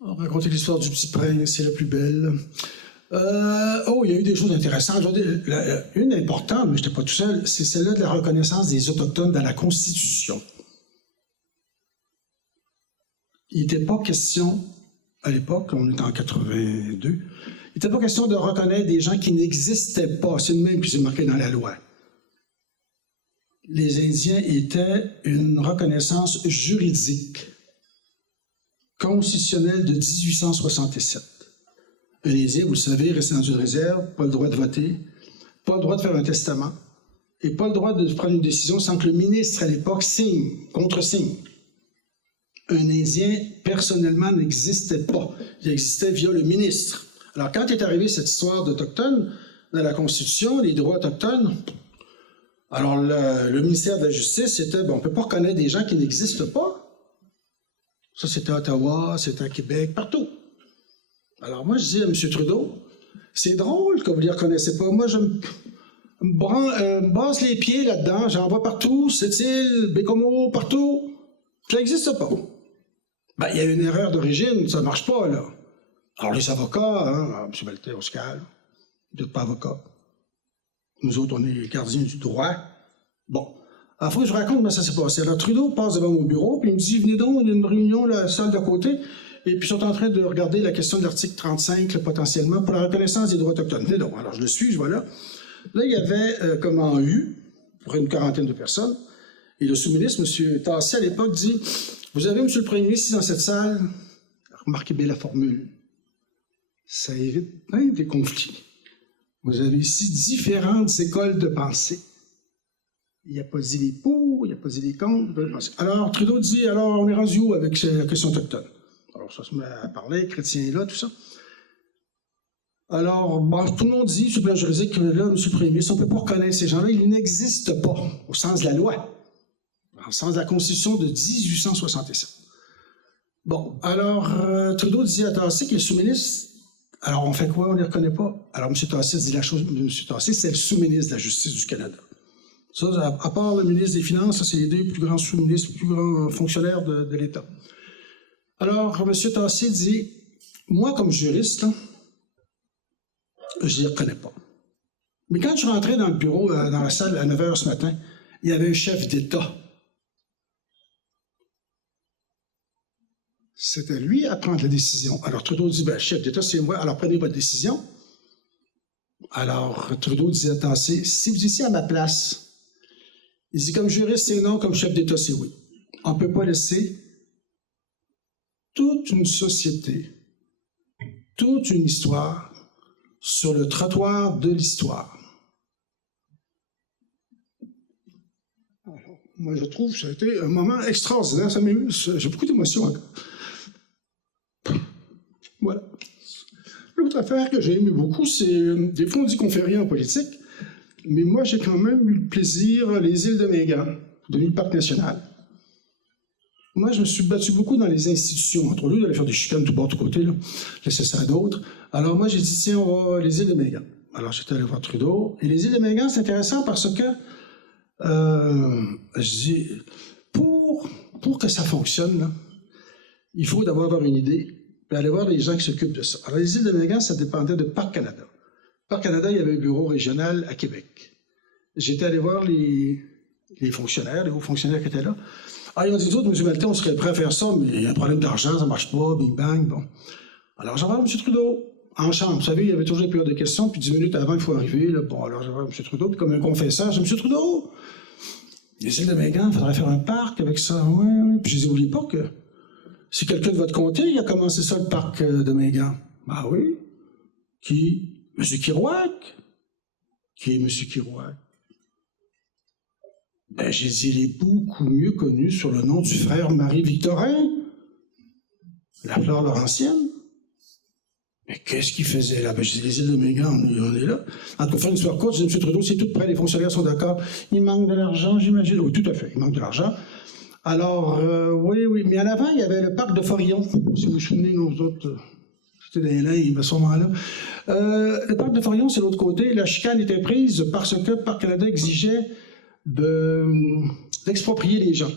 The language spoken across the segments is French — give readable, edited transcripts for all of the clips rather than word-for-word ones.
Raconter l'histoire du Petit Prince, c'est la plus belle. Il y a eu des choses intéressantes. Une importante, mais je n'étais pas tout seul, c'est celle-là de la reconnaissance des Autochtones dans la Constitution. Il n'était pas question, à l'époque, on est en 82, il n'était pas question de reconnaître des gens qui n'existaient pas. C'est le même qui s'est marqué dans la loi. Les Indiens étaient une reconnaissance juridique, constitutionnelle de 1867. Un Indien, vous le savez, resté dans une réserve, pas le droit de voter, pas le droit de faire un testament, et pas le droit de prendre une décision sans que le ministre à l'époque signe, contresigne. Un Indien, personnellement, n'existait pas. Il existait via le ministre. Alors, quand est arrivée cette histoire d'Autochtones, dans la Constitution, les droits autochtones, alors le ministère de la Justice, c'était, on ne peut pas reconnaître des gens qui n'existent pas. Ça, c'était à Ottawa, c'était à Québec, partout. Alors, moi, je dis à M. Trudeau, c'est drôle que vous ne les reconnaissez pas. Moi, je me basse les pieds là-dedans, j'en vois partout, Sept-Îles, Bécomo, partout. Ça n'existe pas. Il y a une erreur d'origine, ça ne marche pas, là. Alors, les avocats, M. Valter, Oscar, vous n'êtes pas avocat. Nous autres, on est les gardiens du droit. Bon. Alors, il faut que je raconte comment ça s'est passé. Alors, Trudeau passe devant mon bureau, puis il me dit, venez donc, il y a une réunion, la salle d'à côté, et puis ils sont en train de regarder la question de l'article 35, là, potentiellement, pour la reconnaissance des droits autochtones. Venez donc. Alors, je le suis, je vois là. Là, il y avait, comme en U, pour une quarantaine de personnes, et le sous-ministre, M. Tassé, à l'époque, dit, vous avez, M. le Premier ministre, ici dans cette salle, remarquez bien la formule, ça évite plein des conflits. Vous avez ici différentes écoles de pensée. Il n'a pas dit les pour, il n'a pas dit les contre. Alors, Trudeau dit, alors, on est rendu où avec la question autochtone? Alors, ça se met à parler, chrétiens là, tout ça. Alors, tout le monde dit, sur le plan juridique, que là, M. le Premier ministre, on ne peut pas reconnaître ces gens-là, ils n'existent pas, au sens de la loi, au sens de la Constitution de 1867. Bon, alors, Trudeau dit à Tassé, qui est le sous-ministre, alors, on fait quoi? On ne les reconnaît pas. Alors, M. Tassé dit la chose. M. Tassé, c'est le sous-ministre de la Justice du Canada. Ça, à part le ministre des Finances, ça, c'est les deux plus grands sous-ministres, plus grands fonctionnaires de l'État. Alors, M. Tassé dit, moi, comme juriste, là, je ne les reconnais pas. Mais quand je suis rentré dans le bureau, dans la salle, à 9 h ce matin, il y avait un chef d'État. C'est à lui à prendre la décision. Alors, Trudeau dit, chef d'État, c'est moi, alors prenez votre décision. Alors, Trudeau dit à Tassé, si vous étiez à ma place, il dit, comme juriste, c'est non, comme chef d'État, c'est oui. On ne peut pas laisser toute une société, toute une histoire sur le trottoir de l'histoire. Alors, moi, je trouve que ça a été un moment extraordinaire, ça m'émuse, j'ai beaucoup d'émotions encore. Voilà. L'autre affaire que j'ai aimé beaucoup, c'est, des fois on dit qu'on fait rien en politique, mais moi j'ai quand même eu le plaisir, les îles de Mégan, devenu le parc national. Moi je me suis battu beaucoup dans les institutions, entre autres, d'aller faire des chicanes tout bord, tout côté, là, laisser ça à d'autres. Alors moi j'ai dit, tiens, on va les îles de Mégan. Alors j'étais allé voir Trudeau, et les îles de Mégan, c'est intéressant parce que, je dis, pour que ça fonctionne, là, il faut d'abord avoir une idée, puis aller voir les gens qui s'occupent de ça. Alors, les îles de Mégan, ça dépendait de Parc Canada. Parc Canada, il y avait un bureau régional à Québec. J'étais allé voir les fonctionnaires, les hauts fonctionnaires qui étaient là. Ah, ils ont dit, nous autres, M. Maltais, on serait prêt à faire ça, mais il y a un problème d'argent, ça ne marche pas, bing bang, bon. Alors, j'en vais voir M. Trudeau, en chambre. Vous savez, il y avait toujours des périodes de questions, puis 10 minutes avant, il faut arriver, là. Bon, alors, j'en vais voir M. Trudeau, puis comme un confesseur, je dis, M. Trudeau, les îles de Mégan, il faudrait faire un parc avec ça. Oui, oui. Puis je dis, n'oubliez pas que si quelqu'un de votre comté, il a commencé ça, le parc de Mégan. Ben oui. Qui? M. Kirouac. Qui est M. Kirouac? Ben, j'ai dit, il est beaucoup mieux connu sur le nom du frère Marie-Victorin, la fleur laurentienne. Mais qu'est-ce qu'il faisait là? Ben, j'ai dit, les îles de Mégan, on est là. En tout cas, faire une histoire courte, j'ai dit, M. Trudeau, c'est tout prêt, les fonctionnaires sont d'accord. Il manque de l'argent, j'imagine. Oui, tout à fait, il manque de l'argent. Alors, oui, oui. Mais en avant, il y avait le parc de Forillon. Si vous vous souvenez, nous autres, c'était dans les limbes à ce moment-là. Le parc de Forillon, c'est l'autre côté. La chicane était prise parce que Parc Canada exigeait d'exproprier les gens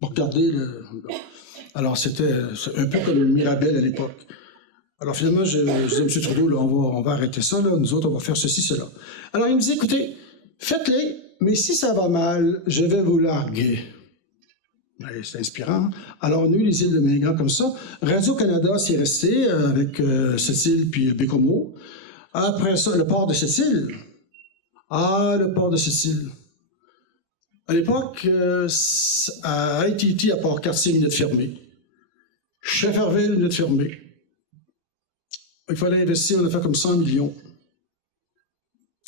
pour garder le... Alors, c'était un peu comme le Mirabel à l'époque. Alors, finalement, je dis à M. Trudeau, là, on va arrêter ça, là. Nous autres, on va faire ceci, cela. Alors, il me dit, écoutez, faites-les, mais si ça va mal, je vais vous larguer. C'est inspirant. Alors, on a eu les îles de Mingan comme ça. Radio-Canada s'y est resté avec Sept-Îles puis Bécomo. Après ça, le port de Sept-Îles. Ah, le port de Sept-Îles. À l'époque, à ITT, à Port-Cartier, il venait de fermer. Shefferville venait de fermer. Il fallait investir, on a fait comme 100 millions.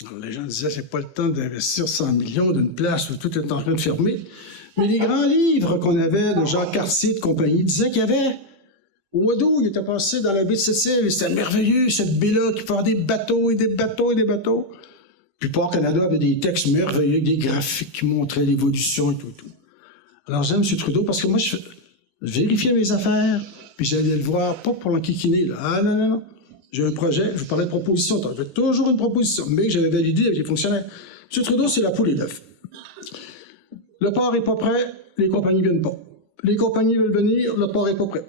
Alors, les gens disaient, c'est pas le temps d'investir 100 millions d'une place où tout est en train de fermer. Mais les grands livres qu'on avait de Jacques Cartier de compagnie disaient qu'il y avait, au mois d'août, il était passé dans la baie de Sept-Îles, c'était merveilleux, cette baie-là, qui faisait des bateaux et des bateaux et des bateaux. Puis Port-Canada avait des textes merveilleux, des graphiques qui montraient l'évolution et tout. Alors j'aime M. Trudeau parce que moi, je vérifiais mes affaires, puis j'allais le voir, pas pour l'enquiquiner, là. Ah non. J'ai un projet, je vous parlais de proposition, j'avais toujours une proposition, mais que j'avais validée avec les fonctionnaires. M. Trudeau, c'est la poule et l'œuf. Le port n'est pas prêt, les compagnies ne viennent pas. Les compagnies veulent venir, le port n'est pas prêt.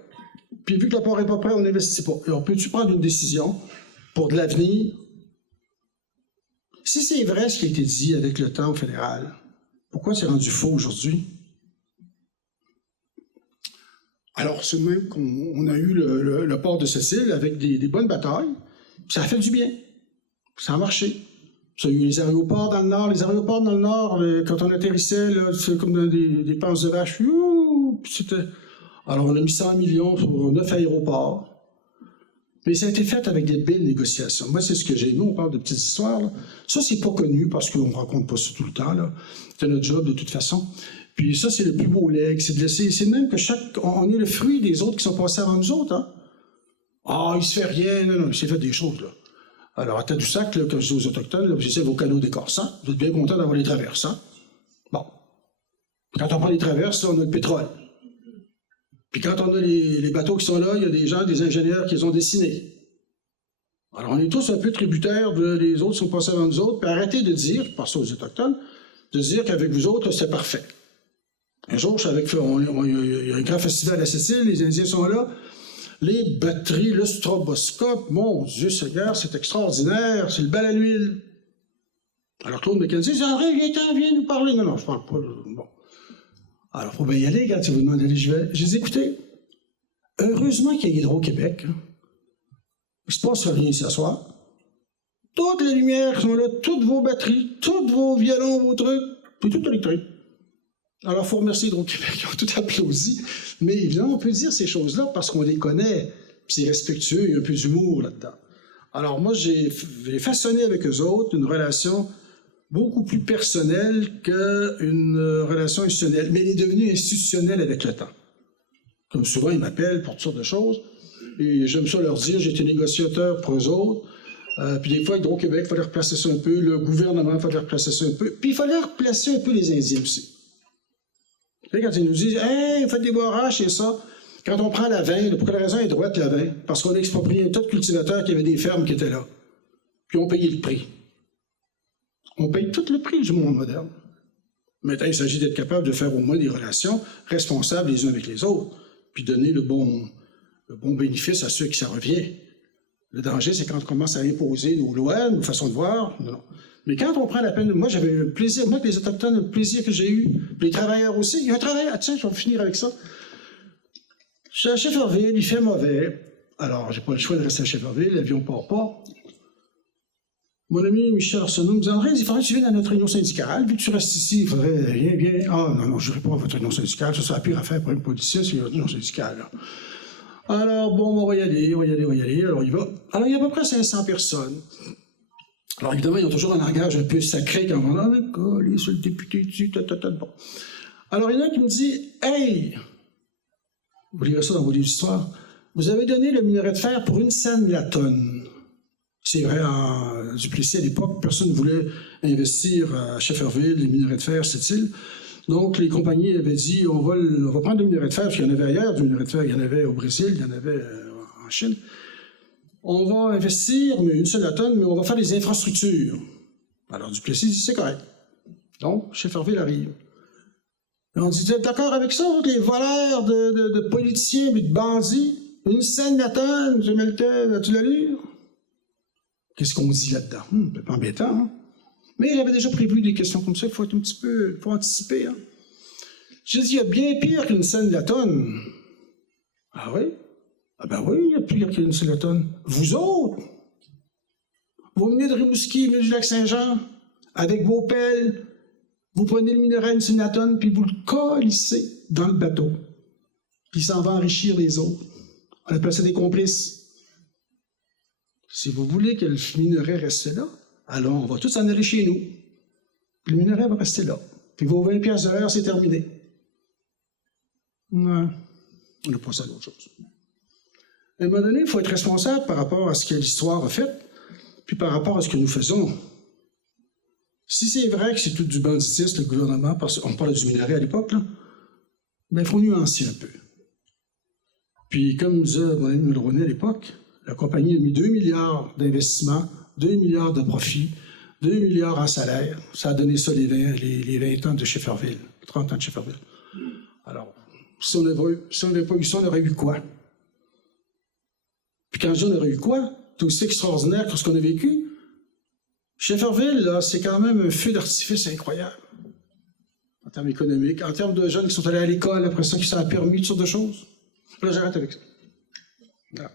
Puis vu que le port n'est pas prêt, on n'investit pas. Alors, peux-tu prendre une décision pour de l'avenir? Si c'est vrai ce qui a été dit avec le temps au fédéral, pourquoi c'est rendu faux aujourd'hui? Alors, c'est de même qu'on a eu le port de Sept-Îles avec des bonnes batailles. Ça a fait du bien. Ça a marché. Ça a eu les aéroports dans le Nord. Les aéroports dans le Nord, quand on atterrissait, c'est comme dans des panses de vache. Alors, on a mis 100 millions pour 9 aéroports. Mais ça a été fait avec des belles négociations. Moi, c'est ce que j'ai aimé. On parle de petites histoires, là. Ça, c'est pas connu parce qu'on ne raconte pas ça tout le temps, là. C'est notre job, de toute façon. Puis ça, c'est le plus beau legs. C'est même que on est le fruit des autres qui sont passés avant nous autres, hein. Ah, il se fait rien. Non, il s'est fait des choses, là. Alors, à Tadoussac, là, quand je dis aux Autochtones, là, vous essayez vos canaux décorsants. Vous êtes bien contents d'avoir les traverses, hein. Bon. Quand on prend les traverses, là, on a le pétrole. Puis quand on a les bateaux qui sont là, il y a des gens, des ingénieurs qui les ont dessinés. Alors, on est tous un peu tributaires des autres qui sont passés avant nous autres, puis arrêtez de dire, par ça aux Autochtones, de dire qu'avec vous autres, c'est parfait. Un jour, il y a un grand festival à Sept-Îles, les Indiens sont là, les batteries, le stroboscope, mon Dieu Seigneur, c'est extraordinaire, c'est le bal à l'huile. Alors Claude McKenzie dit, André, viens nous parler. Non, je parle pas. Bon. Alors, il faut bien y aller, quand tu vous demandez d'aller, je vais. J'ai dit, écoutez, heureusement qu'il y a Hydro-Québec. Il ne se passe rien ici à soir. Toutes les lumières sont là, toutes vos batteries, tous vos violons, vos trucs, puis tout électrique. Alors, il faut remercier Hydro-Québec, ils ont tout applaudi. Mais évidemment, on peut dire ces choses-là parce qu'on les connaît, puis c'est respectueux, il y a un peu d'humour là-dedans. Alors, moi, j'ai façonné avec eux autres une relation beaucoup plus personnelle qu'une relation institutionnelle. Mais elle est devenue institutionnelle avec le temps. Comme souvent, ils m'appellent pour toutes sortes de choses. Et j'aime ça leur dire, j'ai été négociateur pour eux autres. Puis des fois, Hydro-Québec, il fallait replacer ça un peu. Le gouvernement, il fallait replacer ça un peu. Puis il fallait replacer un peu les Indiens aussi. Tu sais, quand ils nous disent « Hey, faites des barrages, c'est ça », quand on prend la vin, pour quelle raison est droite la vin? Parce qu'on a exproprié un tas de cultivateurs qui avaient des fermes qui étaient là. Puis on payait le prix. On paye tout le prix du monde moderne. Maintenant, il s'agit d'être capable de faire au moins des relations responsables les uns avec les autres, puis donner le bon bénéfice à ceux qui ça revient. Le danger, c'est quand on commence à imposer nos lois, nos façons de voir. Non. Mais quand on prend la peine, moi j'avais le plaisir, moi que les Autochtones, le plaisir que j'ai eu, les travailleurs aussi, il y a un travail, tiens, je vais finir avec ça. Je suis à Shefferville, il fait mauvais. Alors, j'ai pas le choix de rester à Shefferville, l'avion part pas. Mon ami Michel Arsenault me dit, André, il faudrait que tu viennes à notre réunion syndicale. Vu que tu restes ici, il faudrait, viens. Ah, non, je ne réponds pas à votre réunion syndicale. Ça, c'est la pire affaire pour un politicien, c'est une réunion syndicale. Là. Alors, bon, on va y aller. Alors, il va. Alors, il y a à peu près 500 personnes. Alors, évidemment, ils ont toujours un langage un peu sacré quand on va, coller sur le député dessus, bon. Alors, il y en a un qui me dit, hey, vous lirez ça dans vos livres d'histoire, vous avez donné le minerai de fer pour 1 cent la tonne. C'est vrai, en Duplessis, à l'époque, personne ne voulait investir à Shefferville, les minerais de fer, Sept-Îles. Donc, les compagnies avaient dit, on va prendre des minerais de fer, parce qu'il y en avait ailleurs, du minerai de fer, il y en avait au Brésil, il y en avait en Chine. On va investir, mais 1 cent la tonne, mais on va faire des infrastructures. Alors, Duplessis dit, c'est correct. Donc, Shefferville arrive. Et on dit, vous êtes d'accord avec ça, les voleurs de politiciens et de bandits? Une scène la tonne, je mets le thème, as-tu l'allure? Qu'est-ce qu'on dit là-dedans? C'est pas embêtant, hein? Mais j'avais déjà prévu des questions comme ça, il faut être un petit peu, il faut anticiper, hein? J'ai dit, il y a bien pire qu'une scène la tonne. Ah oui? Ah ben oui, il y a pire qu'une scène la tonne. Vous autres, vous venez de Rimouski, venez du Lac-Saint-Jean, avec vos pelles, vous prenez le minerai de Sénatonne, puis vous le collissez dans le bateau. Puis ça en va enrichir les autres. On appelle ça des complices. Si vous voulez que le minerai reste là, alors on va tous en aller chez nous. Puis le minerai va rester là. Puis vos 20 piastres de l'heure, c'est terminé. Ouais. On n'a pas ça d'autre chose. À un moment donné, il faut être responsable par rapport à ce que l'histoire a fait, puis par rapport à ce que nous faisons. Si c'est vrai que c'est tout du banditisme, le gouvernement, parce qu'on parle du minerai à l'époque, ben, il faut nuancer un peu. Puis, comme disait mon ami Mulroney à l'époque, la compagnie a mis 2 milliards d'investissements, 2 milliards de profits, 2 milliards en salaire. Ça a donné ça les 20 ans de Shefferville, 30 ans de Shefferville. Alors, si on n'avait pas eu ça, on aurait eu quoi? Puis quand je dis on aurait eu quoi? C'est aussi extraordinaire que ce qu'on a vécu. Shefferville, là, c'est quand même un feu d'artifice incroyable. En termes économiques, en termes de jeunes qui sont allés à l'école, après ça, qui ça a permis toutes sortes de choses. Là, j'arrête avec ça. Voilà.